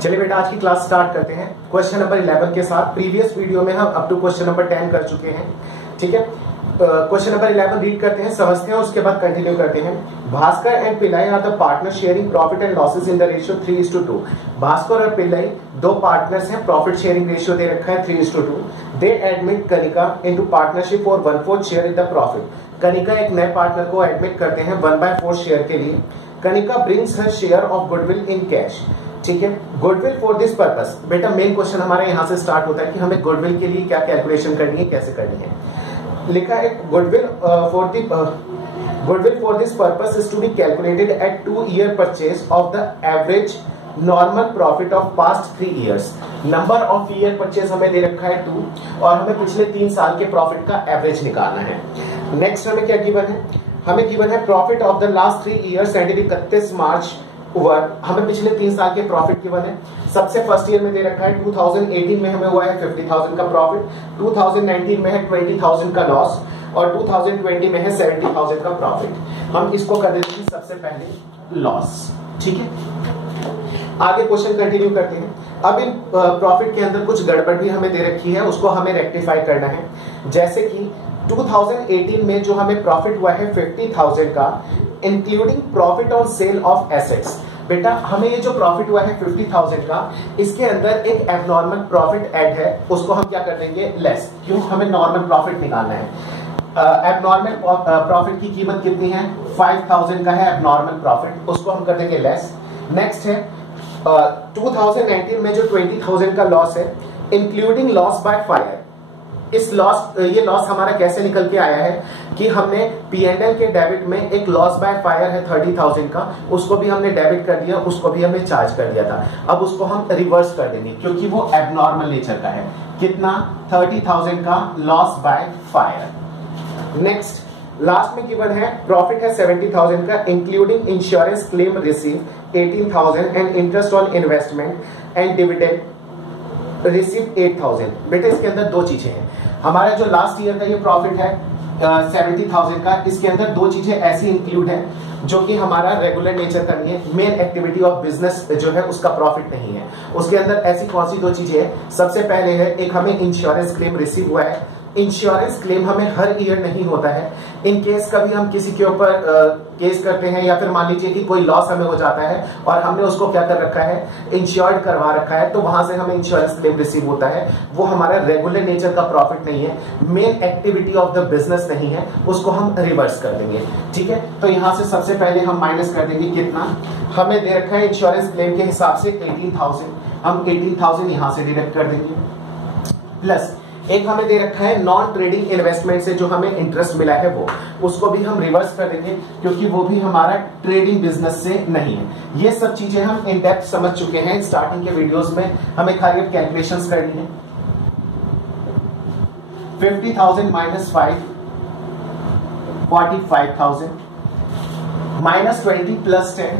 चलिए बेटा आज की क्लास स्टार्ट करते हैं क्वेश्चन नंबर 11 के साथ। प्रीवियस वीडियो में हम अप टू क्वेश्चन नंबर 10 कर चुके हैं। ठीक है, क्वेश्चन नंबर 11 रीड करते हैं, समझते हैं, उसके बाद कंटिन्यू करते हैं। Bhaskar and Pillai are the partner sharing profit and losses in the ratio 3:2। Bhaskar और पिल्लाई दो पार्टनर्स हैं, प्रॉफिट शेयरिंग रेशियो दे रखा है 3:2। दे admit Kanika into partnership for 1/4 share in the profit. Kanika एक नए पार्टनर को एडमिट करते हैं 1/4 शेयर के लिए। Kanika brings her share of goodwill in cash. ठीक है, गुडविल फॉर दिस पर्पस। बेटा मेन क्वेश्चन हमारा यहां से स्टार्ट होता है कि हमें गुडविल के लिए क्या कैलकुलेशन करनी है, कैसे करनी है। लिखा है goodwill for this purpose is to be calculated at 2 year purchase of the average normal profit of past 3 years. Number of year purchase हमें दे रखा है 2 और हमें पिछले 3 साल के प्रॉफिट का एवरेज निकालना है। नेक्स्ट हमें क्या गिवन है, हमें गिवन है profit of the last 3 years and 31 मार्च। हमें पिछले 3 साल के प्रॉफिट गिवन है। सबसे फर्स्ट ईयर में दे रखा है 2018 में हमें हुआ है 50,000 का प्रॉफिट, 2019 में है 20,000 का लॉस और 2020 में है 70,000 का प्रॉफिट। हम इसको कर देते हैं सबसे पहले लॉस। ठीक है, आगे क्वेश्चन कंटिन्यू करते हैं। अब इन प्रॉफिट के अंदर कुछ गड़बड़ भी हमें दे रखी है, उसको हमें रेक्टिफाई करना है। जैसे कि 2018 में जो हमें प्रॉफिट हुआ है 50,000 का, including profit on sale of assets. बेटा हमें ये जो प्रॉफिट हुआ है 50,000 का, इसके अंदर एक एबनॉर्मल प्रॉफिट ऐड है, उसको हम क्या कर देंगे लेस। क्यों, हमें नॉर्मल प्रॉफिट निकालना है। एबनॉर्मल प्रॉफिट की कीमत कितनी है, 5,000 का है एबनॉर्मल प्रॉफिट, उसको हम कर देंगे लेस। नेक्स्ट है 2019 में जो 20,000 का लॉस है, इंक्लूडिंग लॉस बाय फायर। इस ये लॉस हमारा कैसे निकल के आया है कि हमने P&L के डेबिट में एक लॉस बाय फायर है 30,000 का, उसको भी हमने डेबिट कर दिया, उसको भी हमने चार्ज कर दिया था। अब उसको हम रिवर्स कर देंगे क्योंकि वो एबनॉर्मल नेचर का है। कितना, 30,000 का loss by fire. Next last में गिवन है प्रॉफिट है 70,000 का, including insurance claim receive 18,000 and interest on investment and dividend receive 8,000। बेटे इसके अंदर दो चीजें हैं। हमारा जो लास्ट ईयर का ये प्रॉफिट है 70,000 का, इसके अंदर दो चीजें ऐसी इंक्लूड है जो कि हमारा रेगुलर नेचर का नहीं है, मेन एक्टिविटी ऑफ बिजनेस जो है उसका प्रॉफिट नहीं है। उसके अंदर ऐसी कौन सी दो चीजें हैं, सबसे पहले है एक हमें इंश्योरेंस क्लेम रिसीव हुआ है। इंश्योरेंस क्लेम हमें हर ईयर नहीं होता है। इन केस कभी हम किसी के ऊपर केस करते हैं या फिर मान लीजिए कि कोई लॉस हमें हो जाता है और हमने उसको क्या कर रखा है, इंश्योर्ड करवा रखा है, तो वहां से हमें इंश्योरेंस क्लेम रिसीव होता है। वो हमारा रेगुलर नेचर का प्रॉफिट नहीं है, main activity of the business नहीं है, उसको हम रिवर्स कर देंगे। ठीक है, तो यहां से सबसे पहले हम माइनस कर देंगे कितना, हमें दे रखा है इंश्योरेंस क्लेम के हिसाब से 18,000, हम 18,000 यहां से डिडक्ट कर देंगे। प्लस एक हमें दे रखा है नॉन ट्रेडिंग इन्वेस्टमेंट से जो हमें इंटरेस्ट मिला है वो, उसको भी हम रिवर्स कर देंगे क्योंकि वो भी हमारा ट्रेडिंग बिजनेस से नहीं है। ये सब चीजें हम इन डेप्थ समझ चुके हैं स्टार्टिंग के वीडियोस में, हमें खाली अब कैलकुलेशंस करनी है। 50,000 माइनस 5 45,000 माइनस 20 प्लस 10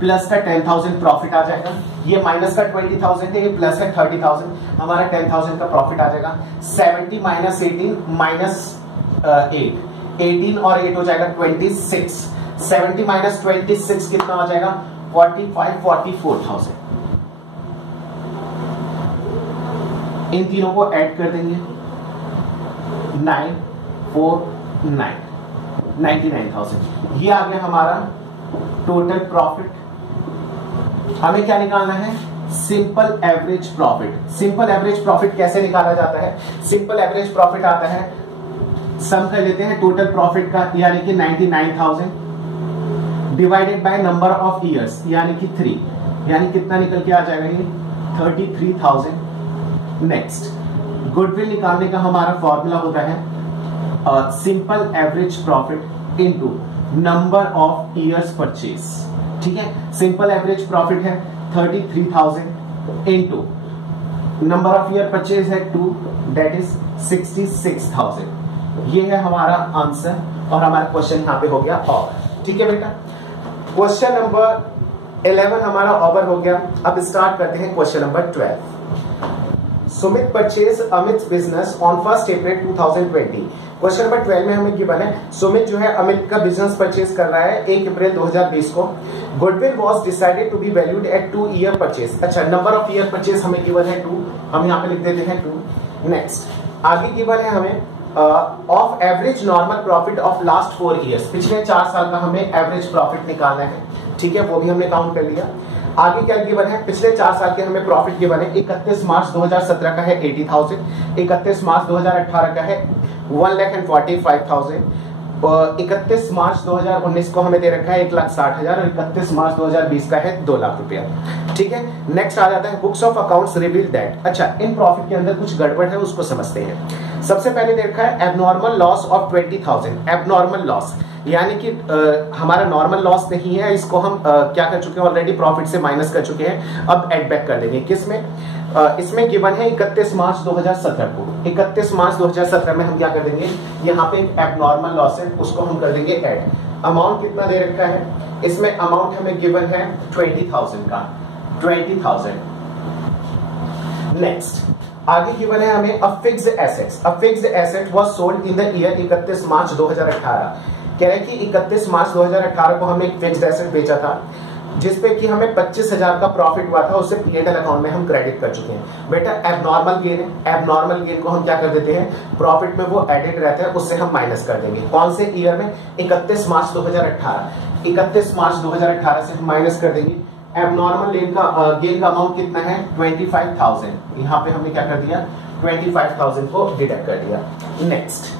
प्लस का 10,000 प्रॉफिट आ जाएगा। ये माइनस का 20,000 है, ये प्लस है 30,000, हमारा 10,000 का प्रॉफिट आ जाएगा। 70 माइनस 18 माइनस 8, 18 और 8 हो जाएगा 26। 70 माइनस 26 कितना हो जाएगा, 44,000। इन तीनों को ऐड कर देंगे 949 99,000। ये आ गया हमारा टोटल प्रॉफिट। हमें क्या निकालना है, simple average profit. Simple average profit कैसे निकाला जाता है, सिंपल एवरेज प्रॉफिट आता है, सम कर लेते हैं टोटल प्रॉफिट का, यानी कि 99,000 divided by number of years यानी कि 3, यानी कितना निकल के आ जाएगा ये 33,000। नेक्स्ट गुडविल निकालने का हमारा फॉर्मूला होता है simple average profit into number of years purchase. ठीक है, सिंपल एवरेज प्रॉफिट है 33,000 into number of year purchase है 2, दैट इज 66,000। ये है हमारा आंसर और हमारा क्वेश्चन यहां पे हो गया ओवर। ठीक है बेटा, क्वेश्चन नंबर 11 हमारा ओवर हो गया। अब स्टार्ट करते हैं question number 12। Sumit purchase Amit business on 1 अप्रैल 2020 क्वेश्चन नंबर 12 में हमें गिवन है सुमित जो है अमित का बिजनेस परचेज कर रहा है 1 अप्रैल 2020 को। Goodwill was decided to be valued at 2 year purchase. अच्छा, नंबर ऑफ ईयर परचेज हमें गिवन है 2, हम यहाँ पे लिख देते हैं 2। नेक्स्ट आगे गिवन है हमें of average normal profit of last 4 years, पिछले 4 साल का हमें एवरेज प्रॉफिट निकालना है। ठीक है, वो भी हमने काउंट कर लिया। आगे क्या गिवन है, पिछले 4 साल के हमें प्रॉफिट गिवन है। 31 मार्च 2017 का है 80,000, 31 मार्च 2018 का है 1,45,000, 31 मार्च 2019 को हमें दे रखा है 1,60,000 और 31 मार्च 2020 का है 2 लाख रुपया। ठीक है, नेक्स्ट आ जाता है books of accounts reveal that. अच्छा, इन प्रॉफिट के अंदर कुछ गड़बड़ है, उसको समझते हैं। सबसे पहले दे रखा है abnormal loss of 20,000। Abnormal loss यानी कि हमारा नॉर्मल लॉस नहीं है, इसको हम क्या कर चुके हैं, ऑलरेडी प्रॉफिट से माइनस कर चुके हैं। अब एड बैक कर देंगे किसमें, इसमें गिवन है 31 मार्च 2017 को। 31 मार्च 2017 में हम क्या कर देंगे, यहाँ पे एक एबनॉर्मल लॉस है, उसको हम कर देंगे ऐड। अमाउंट कितना दे रखा है, इसमें अमाउंट हमें गिवन है 20,000 का, 20,000। नेक्स्ट आगे गिवन है हमें a fixed assets. A fixed asset was sold in the year 31 मार्च 2018। कह रहे हैं कि 31 मार्च 2018 को हमने एक फिक्स्ड एसेट बेचा था जिसपे कि हमें 25,000 का प्रॉफिट हुआ था, उसे P&L अकाउंट में हम क्रेडिट कर चुके हैं। बेटा एबनॉर्मल गेन है, एबनॉर्मल गेन को हम क्या कर देते हैं, प्रॉफिट में वो एडेड रहता है, उससे हम माइनस कर देंगे। कौन से ईयर में, 31 मार्च 2018। 31 मार्च 2018 से हम माइनस कर देंगे। एबनॉर्मल गेन का अमाउंट कितना है, 25,000। यहाँ पे हमने क्या कर दिया, 25,000 को डिडक्ट कर दिया। Next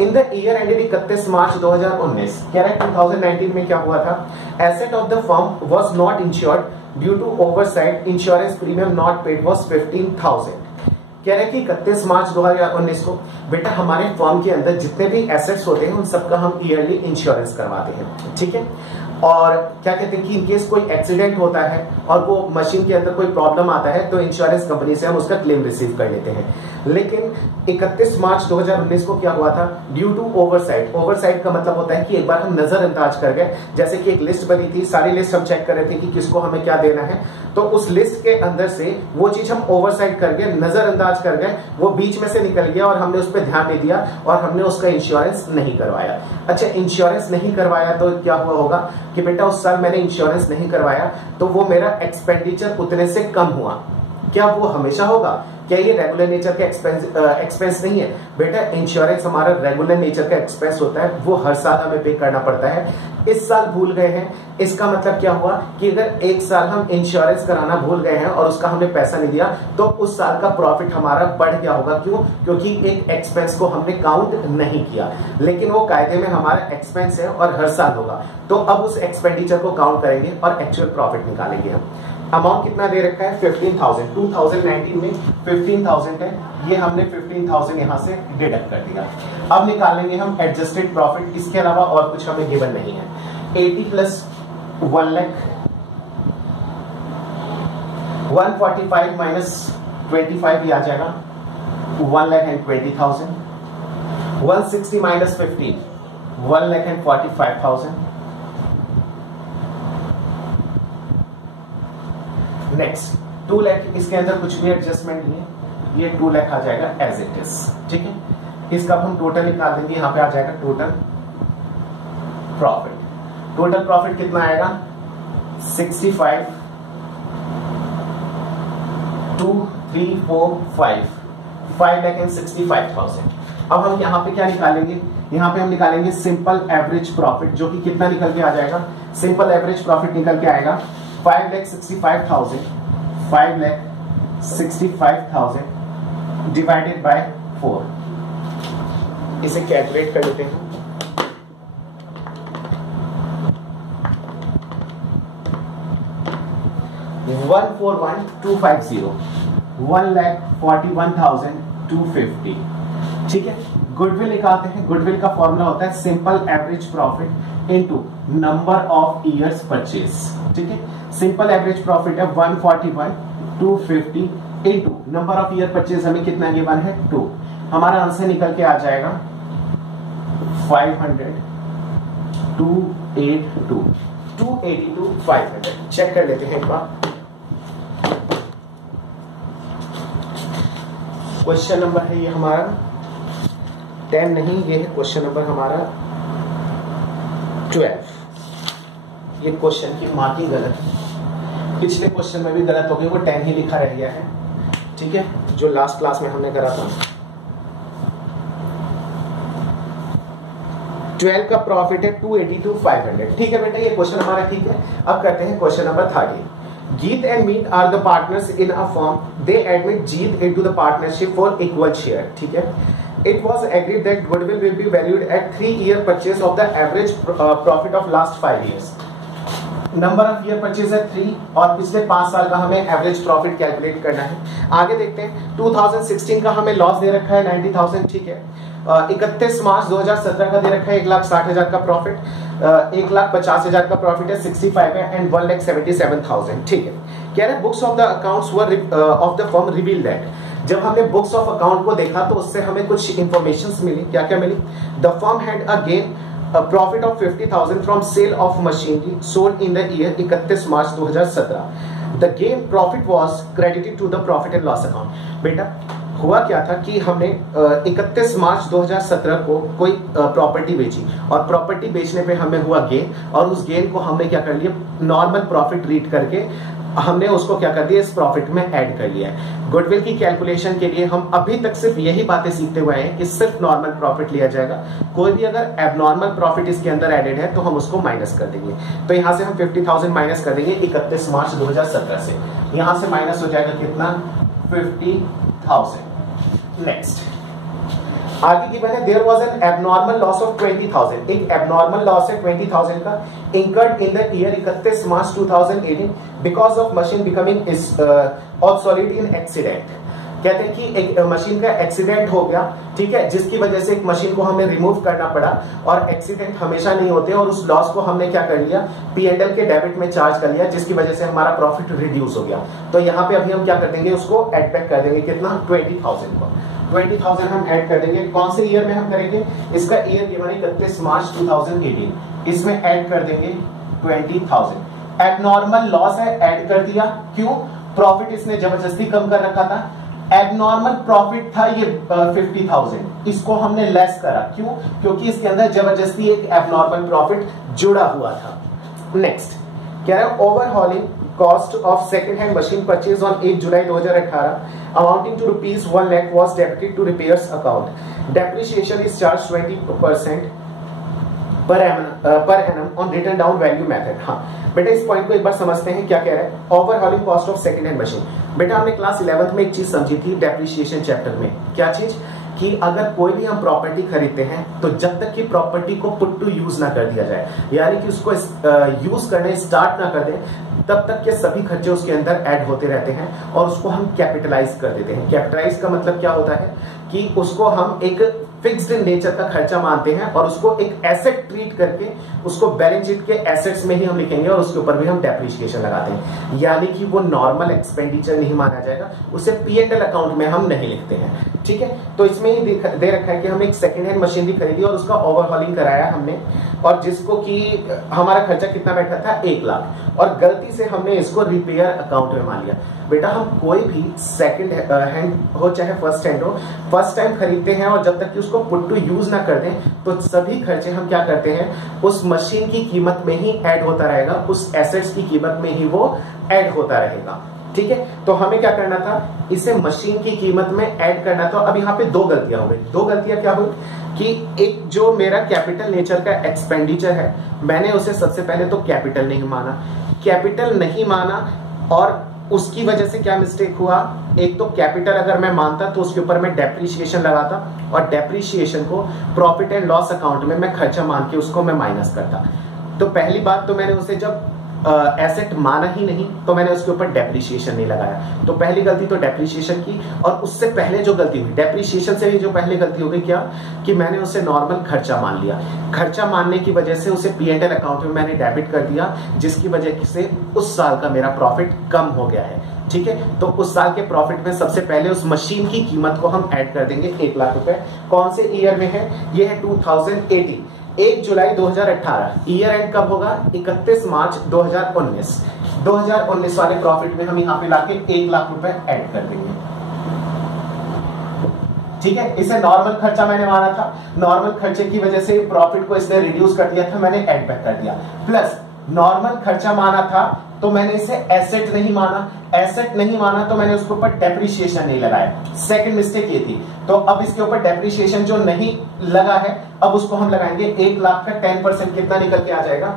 in the year ended 31 March 2019, कह रहा है 2019 में क्या हुआ था, asset of the firm was not insured due to oversight, insurance premium not paid was 15,000। कह रहे हैं कि 31 मार्च 2019 को बेटा हमारे फर्म के अंदर जितने भी एसेट्स होते हैं उन सबका हम ईयरली इंश्योरेंस करवाते हैं। ठीक है, और क्या कहते हैं कि इन केस कोई एक्सीडेंट होता है और वो मशीन के अंदर कोई प्रॉब्लम आता है तो इंश्योरेंस कंपनी से हम उसका क्लेम रिसीव कर लेते हैं। लेकिन 31 मार्च 2019 को क्या हुआ था, ड्यू टू ओवरसाइट। ओवरसाइट का मतलब होता है कि एक बार हम नजरअंदाज कर गए, जैसे कि एक लिस्ट बनी थी, सारी लिस्ट हम चेक कर रहे थे कि किसको हमें क्या देना है, तो उस लिस्ट के अंदर से वो चीज हम ओवरसाइट कर गए, नजरअंदाज कर गए, वो बीच में से निकल गया और हमने उस पर ध्यान नहीं दिया और हमने उसका इंश्योरेंस नहीं करवाया। अच्छा, इंश्योरेंस नहीं करवाया तो क्या हुआ होगा कि बेटा उस साल मैंने इंश्योरेंस नहीं करवाया तो वो मेरा एक्सपेंडिचर उतने से कम हुआ। क्या वो हमेशा होगा, क्या ये रेगुलर नेचर का एक्सपेंस नहीं है? बेटा इंश्योरेंस हमारा रेगुलर नेचर का एक्सपेंस होता है, वो हर साल हमें पे करना पड़ता है। इस साल भूल गए हैं, इसका मतलब क्या हुआ कि अगर एक साल हम इंश्योरेंस कराना भूल गए हैं और उसका हमने पैसा नहीं दिया तो उस साल का प्रॉफिट हमारा बढ़ गया होगा। क्यों? क्योंकि एक एक्सपेंस को हमने काउंट नहीं किया, लेकिन वो कायदे में हमारा एक्सपेंस है और हर साल होगा, तो अब उस एक्सपेंडिचर को काउंट करेंगे और एक्चुअल प्रॉफिट निकालेंगे हम। अमाउंट कितना दे रखा है, 15,000। 2019 में 15,000 है, ये हमने 15,000 यहां से डिडक्ट कर दिया। अब निकालेंगे हम एडजस्टेड प्रॉफिट, इसके अलावा और कुछ हमें गिवन नहीं है। 80 प्लस 1 लाख, 145 माइनस 25 ही आ जाएगा, 1,20,000। 160 माइनस 15, 1,45,000। नेक्स्ट 2 लाख, इसके अंदर कुछ भी एडजस्टमेंट नहीं है, ये 2 लाख आ जाएगा एज इट इज। ठीक है, इसका हम टोटल निकाल देंगे, यहां पे आ जाएगा टोटल प्रॉफिट। टोटल प्रॉफिट कितना आएगा, 65, 2, 3, 4, 5,65,000। अब हम यहाँ पे क्या निकालेंगे, यहाँ पे हम निकालेंगे सिंपल एवरेज प्रॉफिट, जो कि कितना निकल के आ जाएगा, सिंपल एवरेज प्रॉफिट निकल के आएगा 5,65,000, 5,65,000 डिवाइडेड बाय 4। इसे कैलकुलेट कर लेते हैं। $141,250, 1,41,250। ठीक है, गुडविल निकालते हैं। गुडविल का फॉर्मूला होता है simple average profit into number of years purchase. ठीक है, सिंपल एवरेज प्रॉफिट है 141,250 into number of year purchase, हमें कितना गिवन है 2। हमारा आंसर निकल के आ जाएगा 500, 282, 500। चेक कर लेते हैं एक बार। क्वेश्चन नंबर है ये हमारा 10 नहीं, ये है क्वेश्चन नंबर हमारा 12। ये क्वेश्चन की मार्किंग गलत है, पिछले क्वेश्चन में भी गलत हो गई, वो 10 ही लिखा रह गया है, ठीक है, जो लास्ट क्लास में हमने करा था। 12 का प्रॉफिट है 282,500, ठीक है बेटा, ये क्वेश्चन हमारा ठीक है। अब करते हैं question number 30। Geet and Meet are the partners in a firm. They admit Jeet into the partnership for equal share. ठीक है। It was agreed that goodwill will be valued at 3-year purchase of the average profit of last 5 years. Number of year purchase है 3 और पिछले 5 साल का हमें average profit calculate करना है। आगे देखते हैं 2016 का हमें लॉस दे रखा है 90,000, ठीक है। 31 मार्च 2017 का दे रखा है 1,60,000 का प्रॉफिट, 1,50,000 का प्रॉफिट है 65 है एंड 1,77,000, ठीक है। कह रहे books of the accounts were of the firm reveal that, जब हमने बुक्स ऑफ अकाउंट को देखा तो उससे हमें कुछ इंफॉर्मेशन मिली। क्या क्या मिली? The firm had a gain a profit of 50,000 from sale of machinery sold in the year 31 March 2017. The gain profit was credited to the profit and loss account. बेटा हुआ क्या था कि हमने 31 मार्च 2017 को कोई प्रॉपर्टी बेची और प्रॉपर्टी बेचने पे हमें हुआ गेन, और उस गेन को हमने क्या कर लिया, नॉर्मल प्रॉफिट रीड करके हमने उसको क्या कर दिया, इस प्रॉफिट में ऐड कर लिया है। गुडविल की कैलकुलेशन के लिए हम अभी तक सिर्फ यही बातें सीखते हुए हैं कि सिर्फ नॉर्मल प्रॉफिट लिया जाएगा, कोई भी अगर एबनॉर्मल प्रॉफिट इसके अंदर एडेड है तो हम उसको माइनस कर देंगे। तो यहां से हम 50,000 माइनस कर देंगे 31 मार्च 2017 से, यहां से माइनस हो जाएगा कितना, 50,000। नेक्स्ट आगे की बात है, there was an abnormal loss of 20,000, एक एबनॉर्मल लॉस है 20,000 का incurred in the year 31 March 2018 because of machine becoming obsolete in accident। कहते हैं कि एक मशीन का एक्सीडेंट हो गया, ठीक है, जिसकी वजह से एक मशीन को हमें रिमूव करना पड़ा, और एक्सीडेंट हमेशा नहीं होते, और उस लॉस को हमने क्या कर लिया, P&L के डेबिट में चार्ज कर लिया, जिसकी वजह से हमारा प्रॉफिट रिड्यूस हो गया। तो यहाँ पे अभी हम क्या कर देंगे, उसको एड बैक कर देंगे, कितना, 20,000 को। 20,000 हम ऐड कर देंगे। कौन से ईयर में हम करेंगे, इसका ईयर गिवन है 31 मार्च 2018, इसमें ऐड कर देंगे 20,000। एबनॉर्मल लॉस है, ऐड कर दिया, क्यों, प्रॉफिट इसने जबरदस्ती कम कर रखा था। एबनॉर्मल प्रॉफिट था ये 50,000, इसको हमने लेस करा, क्यों, क्योंकि इसके अंदर जबरदस्ती एक एबनॉर्मल प्रॉफिट जुड़ा हुआ था। नेक्स्ट क्या है, overhauling cost of second hand machine purchase on 8 July 2018 amounting to rupees 1 lakh was debited to repairs account. Depreciation is charged 20% per annum on written down value method। हाँ बेटा, इस point को एक बार समझते हैं, क्या कह रहा है, overhauling cost of second hand machine. बेटा हमने क्लास 11th में एक चीज समझी थी डेप्रिसिएशन चैप्टर में, क्या चीज, कि अगर कोई भी हम प्रॉपर्टी खरीदते हैं तो जब तक कि प्रॉपर्टी को पुट टू यूज ना कर दिया जाए, यानी कि उसको यूज करने स्टार्ट ना कर दें, तब तक के सभी खर्चे उसके अंदर ऐड होते रहते हैं और उसको हम कैपिटलाइज कर देते हैं। कैपिटलाइज का मतलब क्या होता है कि उसको हम एक फिक्स्ड नेचर का खर्चा मानते हैं और उसको एक एसेट ट्रीट करके उसको बैलेंस शीट के एसेट्स में ही हम लिखेंगे और उसके ऊपर भी हम डेप्रिसिएशन लगाते हैं, यानी कि वो नॉर्मल एक्सपेंडिचर नहीं माना जाएगा, उसे P&L अकाउंट में हम नहीं लिखते हैं। ठीक है, तो इसमें ही दे रखा है कि हम एक सेकेंड हैंड मशीनरी खरीदी और उसका ओवरहॉलिंग कराया हमने, और जिसको कि हमारा खर्चा कितना बैठा था, 1 लाख, और गलती से हमने इसको रिपेयर अकाउंट में मान लिया। बेटा हम कोई भी सेकंड हैंड हो चाहे फर्स्ट हैंड हो, फर्स्ट टाइम खरीदते हैं और जब तक कि उसको पुट टू यूज ना कर दें तो सभी खर्चे हम क्या करते हैं, उस मशीन की कीमत में ही ऐड होता रहेगा, उस एसेट्स की कीमत में ही वो ऐड होता रहेगा। ठीक है, तो हमें क्या करना था, इसे मशीन की कीमत में ऐड करना था। अब यहाँ पे 2 गलतियां हो गई। 2 गलतियां क्या हुई कि एक जो मेरा कैपिटल नेचर का एक्सपेंडिचर है, मैंने उसे सबसे पहले तो कैपिटल नहीं माना, और उसकी वजह से क्या मिस्टेक हुआ, एक तो कैपिटल अगर मैं मानता तो उसके ऊपर मैं डेप्रिसिएशन लगाता, और डेप्रिसिएशन को प्रॉफिट एंड लॉस अकाउंट में मैं खर्चा मान के उसको मैं माइनस करता। तो पहली बात तो मैंने उसे जब एसेट माना ही नहीं तो मैंने उसके ऊपर डेप्रिसिएशन नहीं लगाया, तो पहली गलती तो डेप्रिसिएशन की। और उससे पहले जो गलती हुई, डेप्रिसिएशन से भी जो पहले गलती हो गई, क्या कि मैंने उसे नॉर्मल खर्चा मान लिया। खर्चा मानने की वजह से उसे P&L अकाउंट में मैंने डेबिट कर दिया, जिसकी वजह से उस साल का मेरा प्रॉफिट कम हो गया है। ठीक है, तो उस साल के प्रॉफिट में सबसे पहले उस मशीन की कीमत को हम ऐड कर देंगे 1 लाख रुपए। कौन से ईयर में है, ये है 2018, 1 जुलाई 2018। ईयर एंड कब होगा, 31 मार्च 2019। 2019 वाले प्रॉफिट में हम यहाँ पे लाके 1 लाख रुपए ऐड कर देंगे। ठीक है, इसे नॉर्मल खर्चा मैंने माना था, नॉर्मल खर्चे की वजह से प्रॉफिट को इसने रिड्यूस कर दिया था, मैंने एड बैक कर दिया। प्लस नॉर्मल खर्चा माना था तो मैंने इसे एसेट नहीं माना, एसेट नहीं माना तो मैंने उसके ऊपर डेप्रिसिएशन नहीं लगाया, सेकंड मिस्टेक ये थी। तो अब इसके ऊपर डेप्रिसिएशन जो नहीं लगा है अब उसको हम लगाएंगे। 1 लाख का 10% कितना निकल के आ जाएगा,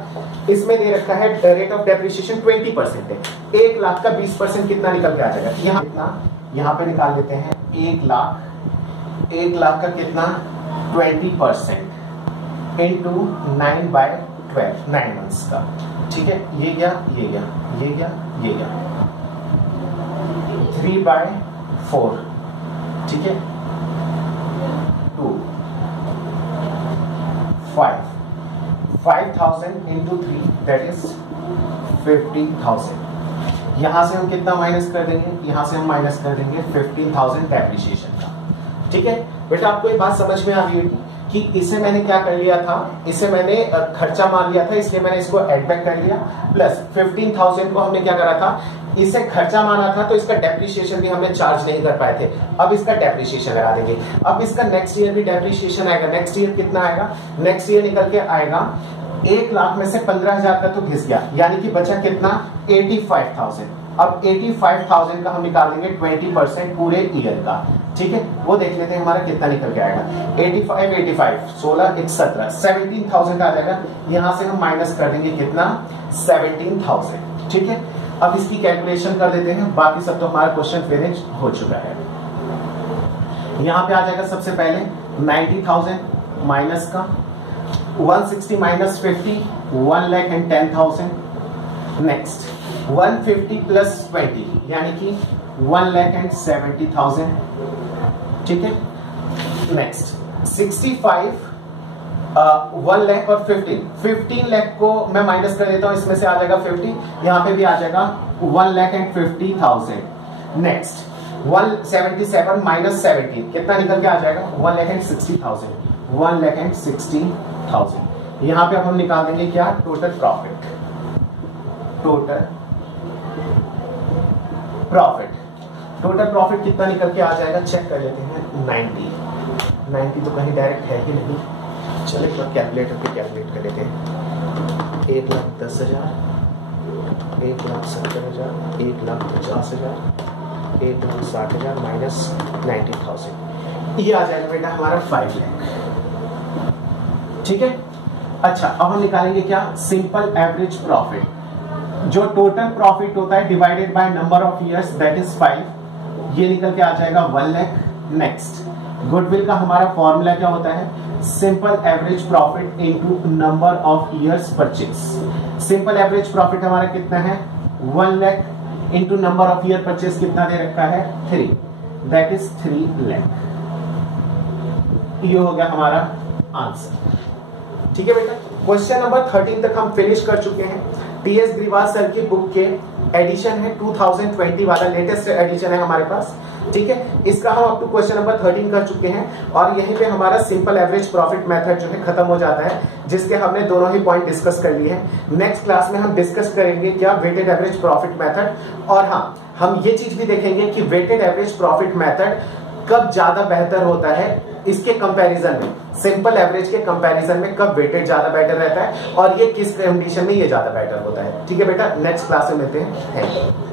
इसमें दे रखा है रेट ऑफ डेप्रिसिएशन 20% है, 1 लाख का 20% कितना निकल के आ जाएगा, यहाँ कितना, यहाँ पे निकाल देते हैं 1 लाख का कितना 20% इंटू 9/12 9 मंथ्स का, ठीक है, ये गया 3/4, ठीक है, 2 5,000 इंटू 3 दैट इज 50,000। यहां से हम कितना माइनस कर देंगे, यहां से हम माइनस कर देंगे 15,000 डेप्रिसिएशन का, ठीक है। बेटा आपको ये बात समझ में आ रही होगी कि इसे मैंने क्या कर लिया था, इसे मैंने खर्चा मान लिया था इसलिए मैंने इसको एड बैक कर लिया, प्लस 15,000 को हमने क्या करा था, इसे खर्चा माना था तो इसका डेप्रिसिएशन भी हमने चार्ज नहीं कर पाए थे, अब इसका डेप्रिसिएशन लगा देंगे। अब इसका नेक्स्ट ईयर भी डेप्रिसिएशन आएगा, नेक्स्ट ईयर कितना आएगा, नेक्स्ट ईयर निकल के आएगा 1 लाख में से 15,000 का तो घिस गया, यानी कि बचा कितना 85,000। अब 85,000 का हम निकाल देंगे 20% पूरे ईयर का, ठीक है, वो देख लेते हैं हमारा कितना निकल के आएगा। 85 16 1 17 17,000 आ जाएगा, यहां से हम माइनस कर देंगे कितना 17,000, ठीक है। अब इसकी कैलकुलेशन कर देते हैं, बाकी सब तो हमारा क्वेश्चन फिनिश हो चुका है। यहां पे आ जाएगा सबसे पहले 90,000 माइनस का 160 माइनस 50 1,10,000, नेक्स्ट 150 प्लस 20 यानी कि 1,70,000, ठीक है। नेक्स्ट 65 1 लाख और 15 लाख को मैं माइनस कर देता हूं, इसमें से आ जाएगा 50, यहां पे भी आ जाएगा 1,50,000। नेक्स्ट 177 माइनस 17 कितना निकल के आ जाएगा 1,60,000 1,60,000। यहां पे अब हम निकाल देंगे क्या टोटल प्रॉफिट कितना निकल के आ जाएगा, चेक कर लेते हैं 90 तो कहीं डायरेक्ट है ही नहीं, चले तो कैलकुलेटर पे कैलकुलेट कर लेते हैं। 1,10,000 1,70,000 1,50,000 1,60,000 माइनस 90,000, ये आ जाएगा बेटा हमारा 5 लाख, ठीक है। अच्छा अब हम निकालेंगे क्या सिंपल एवरेज प्रॉफिट, जो टोटल प्रॉफिट होता है divided by number of years that is 5, ये निकल के आ जाएगा 1 लाख। नेक्स्ट गुडविल का हमारा फॉर्मूला क्या होता है, simple average profit into number of years purchase. Simple average profit हमारा कितना है 1 lakh into number of year purchase कितना दे रखा है 3, दैट इज 3 लाख। ये हो गया हमारा आंसर, ठीक है बेटा। क्वेश्चन नंबर 13 तक हम फिनिश कर चुके हैं। टीएस ग्रीवाल सर की बुक के एडिशन है 2020 वाला, लेटेस्ट एडिशन है हमारे पास, ठीक है। इसका हम अप टू क्वेश्चन नंबर 13 कर चुके हैं और यहीं पे हमारा सिंपल एवरेज प्रॉफिट मेथड जो है खत्म हो जाता है, जिसके हमने दोनों ही पॉइंट डिस्कस कर लिए हैं। नेक्स्ट क्लास में हम डिस्कस करेंगे क्या वेटेड एवरेज प्रॉफिट मेथड, और हाँ हम ये चीज भी देखेंगे कि वेटेड एवरेज प्रॉफिट मेथड कब ज्यादा बेहतर होता है इसके कंपैरिजन में, सिंपल एवरेज के कंपैरिजन में कब वेटेड ज्यादा बेटर रहता है और ये किस कंडीशन में ये ज्यादा बेटर होता है, ठीक है बेटा। नेक्स्ट क्लास में मिलते हैं।